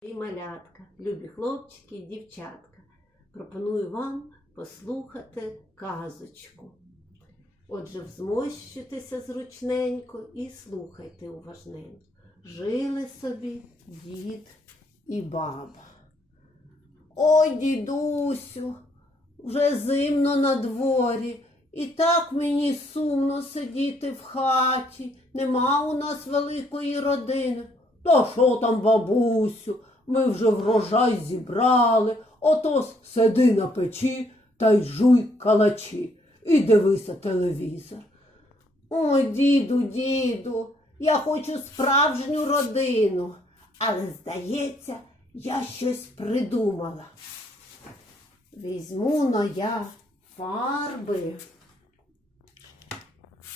І малятка, любі хлопчики і дівчатка. Пропоную вам послухати казочку. Отже, взмощуйтеся зручненько і слухайте уважненько. Жили собі дід і баба. Ой, дідусю, вже зимно на дворі, і так мені сумно сидіти в хаті. Нема у нас великої родини. Та що там, бабусю? Ми вже врожай зібрали, ото сиди на печі та й жуй калачі. І дивися телевізор. Ой, діду, діду, я хочу справжню родину. Але, здається, я щось придумала. Візьму но я фарби.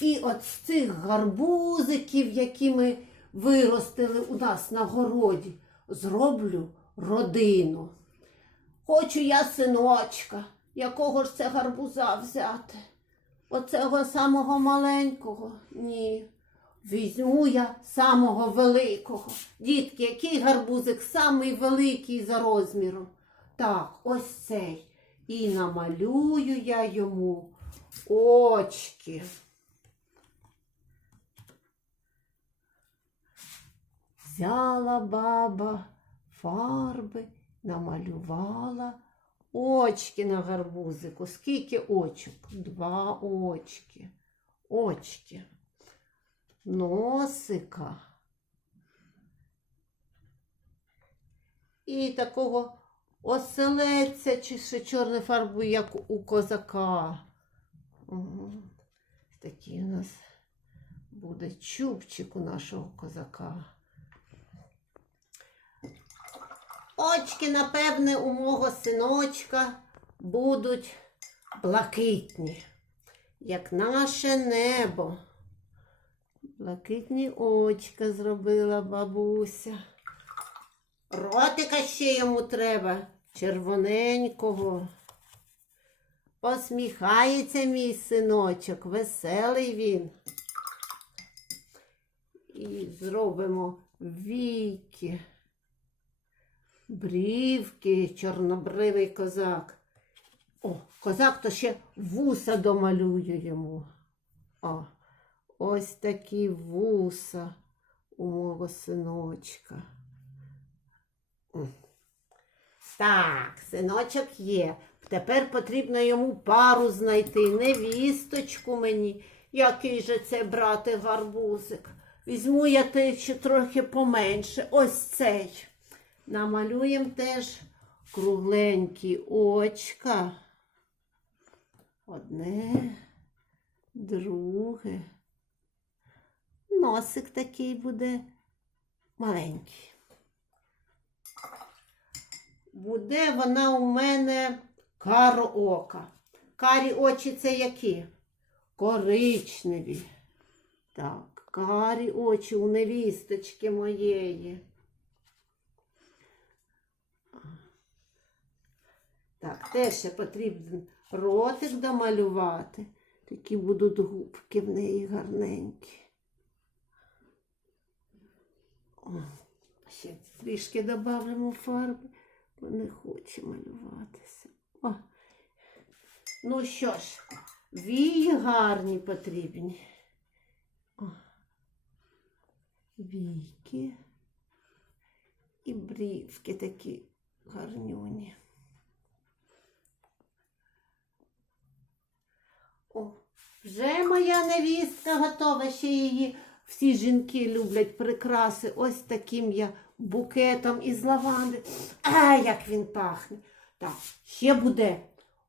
І от з цих гарбузиків, які ми виростили у нас на городі, зроблю родину. Хочу я синочка, якого ж це гарбуза взяти? Оцього самого маленького? Ні. Візьму я самого великого. Дітки, який гарбузик самий великий за розміром? Так, ось цей. І намалюю я йому очки. Взяла баба фарби, намалювала очки на гарбузику. Скільки очок? Два очки. Очки. Носика. І такого оселеця чи ще чорної фарби, як у козака. Угу. Такий у нас буде чубчик у нашого козака. Очки, напевне, у мого синочка будуть блакитні, як наше небо. Блакитні очка зробила бабуся. Ротика ще йому треба червоненького. Посміхається мій синочок, веселий він. І зробимо віки брівки, чорнобривий козак. О, козак то ще вуса домалює йому. О, ось такі вуса у мого синочка. Так, синочок є. Тепер потрібно йому пару знайти, невісточку мені. Який же це брати гарбузик? Візьму я той, що трохи поменше. Ось цей. Намалюємо теж кругленькі очка. Одне, друге. Носик такий буде маленький. Буде вона у мене кароока. Карі очі це які? Коричневі. Так, карі очі у невісточки моєї. Так, теж ще потрібен ротик домалювати. Такі будуть губки в неї гарненькі. О, ще трішки додамо фарби, бо не хоче малюватися. О. Ну що ж, вії гарні потрібні. О. Війки і брівки такі гарнюні. О, вже моя невістка готова, ще її всі жінки люблять прикраси. Ось таким я букетом із лаванди. А, як він пахне. Так, ще буде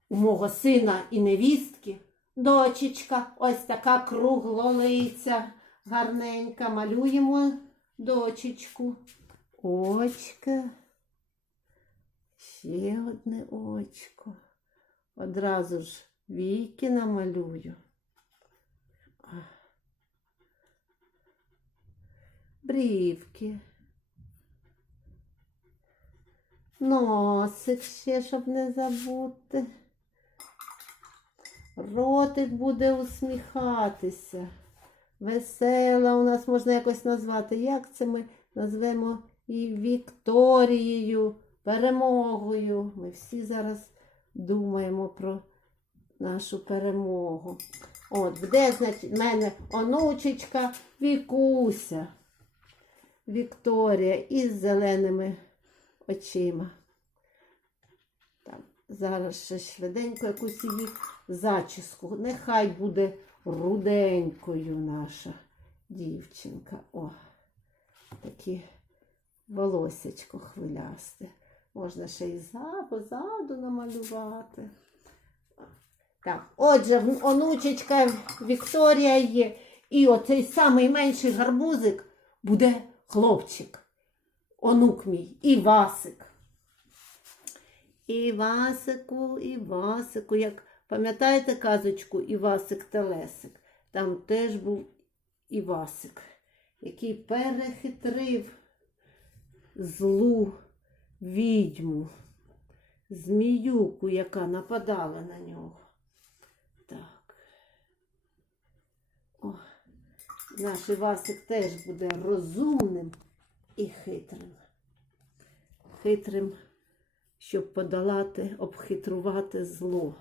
у мого сина і невістки дочечка, ось така круглолиця, гарненька. Малюємо дочечку. Очка. Ще одне очко. Одразу ж віки намалюю. Брівки. Носик ще, щоб не забути. Ротик буде усміхатися. Весела у нас можна якось назвати. Як це ми назвемо і Вікторією, перемогою. Ми всі зараз думаємо про нашу перемогу. От, де, значить, в мене онучечка Вікуся. Вікторія із зеленими очима. Так, зараз ще швиденько якусь її зачіску. Нехай буде руденькою наша дівчинка. О, такі волосечко хвилясте. Можна ще за, позаду намалювати. Так, отже, онучечка Вікторія є. І оцей самий менший гарбузик буде хлопчик. Онук мій, Івасик. Івасику, Івасику, як пам'ятаєте казочку Івасик Телесик? Там теж був Івасик, який перехитрив злу відьму, зміюку, яка нападала на нього. Так. О, наш Івасик теж буде розумним і хитрим. Хитрим, щоб подолати, обхитрувати зло.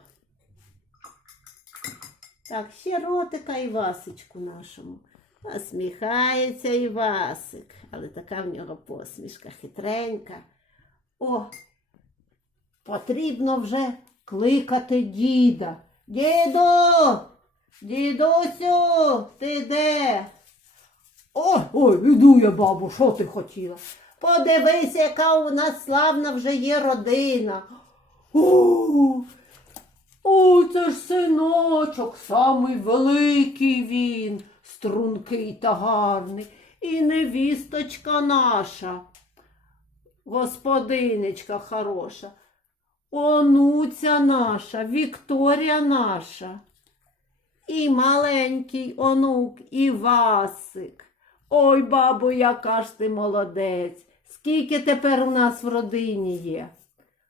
Так, ще ротика Івасичку нашому. Посміхається Івасик, але така в нього посмішка хитренька. О, потрібно вже кликати діда. Діду! Дідусю, ти де? Ой, ой, іду я, бабу, що ти хотіла? Подивись, яка у нас славна вже є родина. О, о, це ж синочок, самий великий він, стрункий та гарний. І невісточка наша, господинечка хороша, онуця наша, Вікторія наша. І маленький онук Івасик. Ой, бабу, яка ж ти молодець. Скільки тепер у нас в родині є?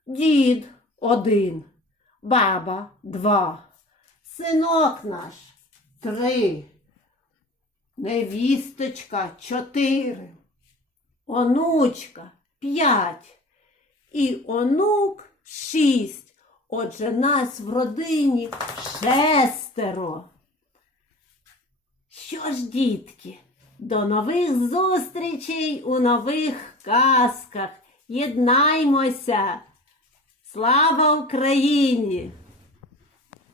Дід один, баба два, синок наш три, невісточка чотири, онучка п'ять і онук шість. Отже, нас в родині шестеро. Що ж, дітки, до нових зустрічей у нових казках. Єднаймося! Слава Україні!